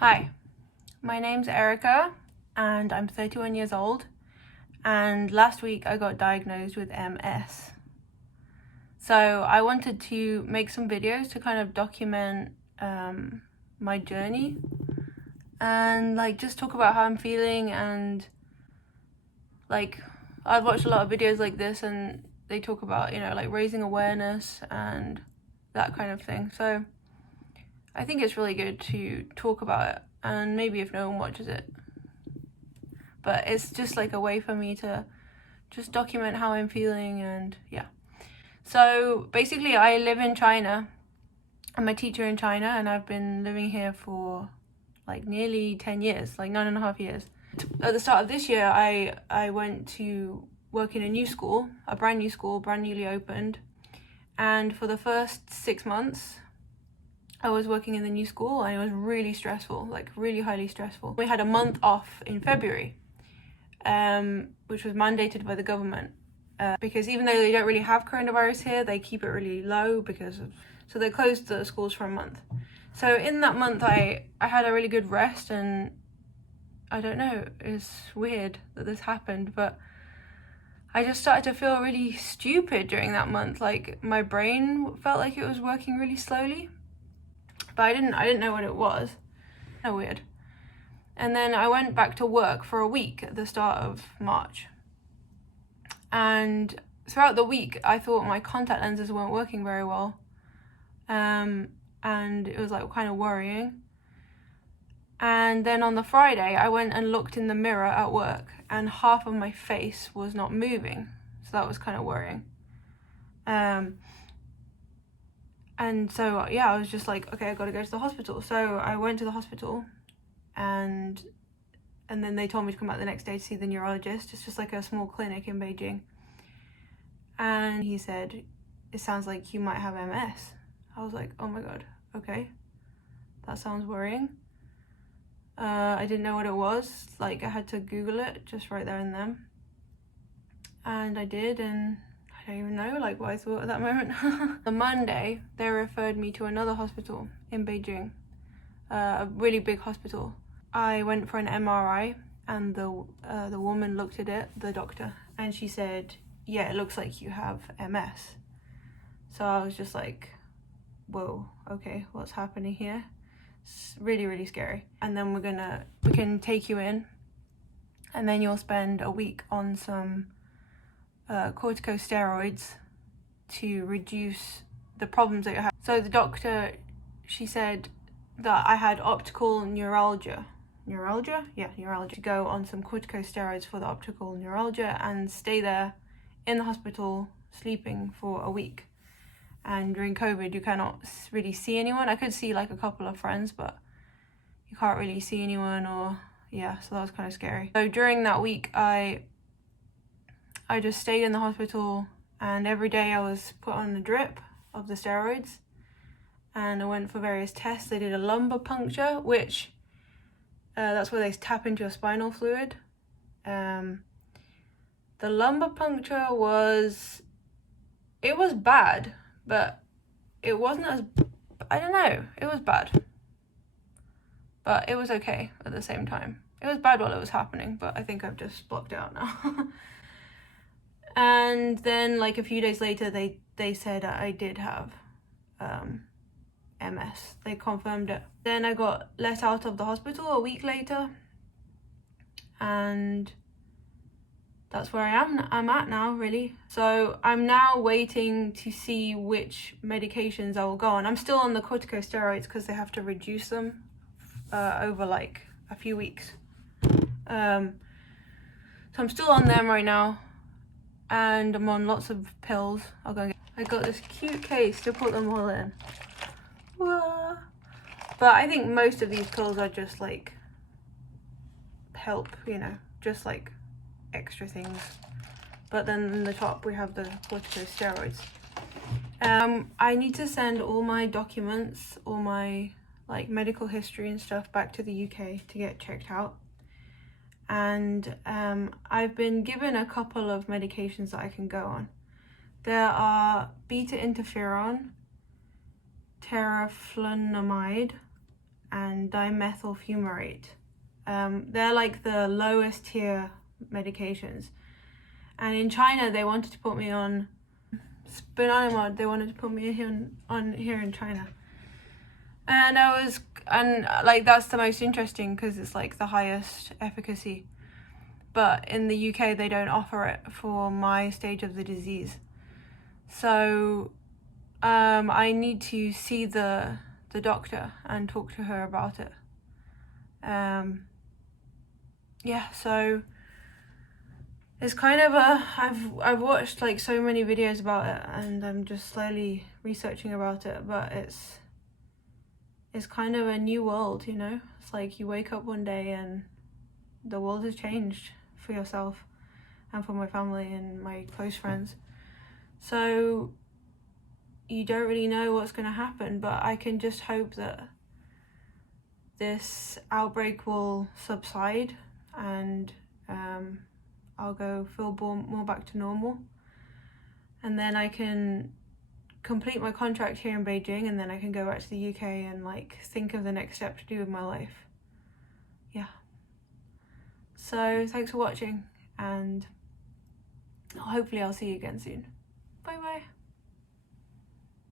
Hi, my name's Erica and I'm 31 years old, and last week I got diagnosed with MS. So I wanted to make some videos to kind of document my journey and just talk about how I'm feeling. And I've watched a lot of videos like this and they talk about raising awareness and that kind of thing. So I think it's really good to talk about it, and maybe if no one watches it. But it's just like a way for me to just document how I'm feeling, and yeah. So basically I live in China. I'm a teacher in China and I've been living here for nearly 10 years, 9.5 years. At the start of this year, I went to work in a new school, a brand new school, brand newly opened. And for the first 6 months, I was working in the new school and it was really stressful, really highly stressful. We had a month off in February, which was mandated by the government. Because even though they don't really have coronavirus here, they keep it really low so they closed the schools for a month. So in that month, I had a really good rest, and I don't know, it's weird that this happened, but I just started to feel really stupid during that month. My brain felt like it was working really slowly, but I didn't know what it was. Kind of weird. And then I went back to work for a week at the start of March. And throughout the week, I thought my contact lenses weren't working very well. And it was kind of worrying. And then on the Friday, I went and looked in the mirror at work and half of my face was not moving. So that was kind of worrying. And so, yeah, I was just like, okay, I got to go to the hospital. So I went to the hospital and then they told me to come back the next day to see the neurologist. It's just a small clinic in Beijing. And he said, it sounds like you might have MS. I was like, oh my God, okay. That sounds worrying. I didn't know what it was. I had to Google it just right there and then. And I did, and I don't even know what I thought at that moment. On Monday, they referred me to another hospital in Beijing, a really big hospital. I went for an MRI, and the woman looked at it, the doctor, and she said, yeah, it looks like you have MS. So I was just like, whoa, okay, what's happening here? It's really, really scary. And then we can take you in, and then you'll spend a week on some corticosteroids to reduce the problems that you have. So the doctor, she said that I had optical neuralgia. Neuralgia? Yeah, neuralgia. To go on some corticosteroids for the optical neuralgia and stay there in the hospital sleeping for a week. And during COVID, you cannot really see anyone. I could see a couple of friends, but you can't really see anyone, so that was kind of scary. So during that week, I just stayed in the hospital, and every day I was put on a drip of the steroids, and I went for various tests. They did a lumbar puncture, which that's where they tap into your spinal fluid. The lumbar puncture was bad, but it wasn't as, I don't know, it was bad. But it was okay at the same time. It was bad while it was happening, but I think I've just blocked it out now. And then a few days later, they said I did have MS. They confirmed it. Then I got let out of the hospital a week later, and that's where I'm at now, really. So I'm now waiting to see which medications I will go on. I'm still on the corticosteroids because they have to reduce them over a few weeks. So I'm still on them right now, and I'm on lots of pills. I got this cute case to put them all in. Whoa. But I think most of these pills are just help, just extra things. But then in the top we have the corticosteroids. I need to send all my documents, all my medical history and stuff back to the UK to get checked out. And I've been given a couple of medications that I can go on. There are beta interferon, teriflunomide, and dimethyl fumarate. They're like the lowest tier medications. And in China, they wanted to put me on Spinanimod. They wanted to put me on here in China. And like that's the most interesting because it's like the highest efficacy. But in the UK, they don't offer it for my stage of the disease. So I need to see the doctor and talk to her about it. Yeah, so it's kind of I've watched like so many videos about it, and I'm just slowly researching about it, but it's kind of a new world, you know? It's like you wake up one day and the world has changed for yourself and for my family and my close friends. So you don't really know what's going to happen, but I can just hope that this outbreak will subside and I'll feel more back to normal, and then I can complete my contract here in Beijing, and then I can go back to the UK and like think of the next step to do with my life. Yeah. So thanks for watching, and hopefully I'll see you again soon. Bye bye.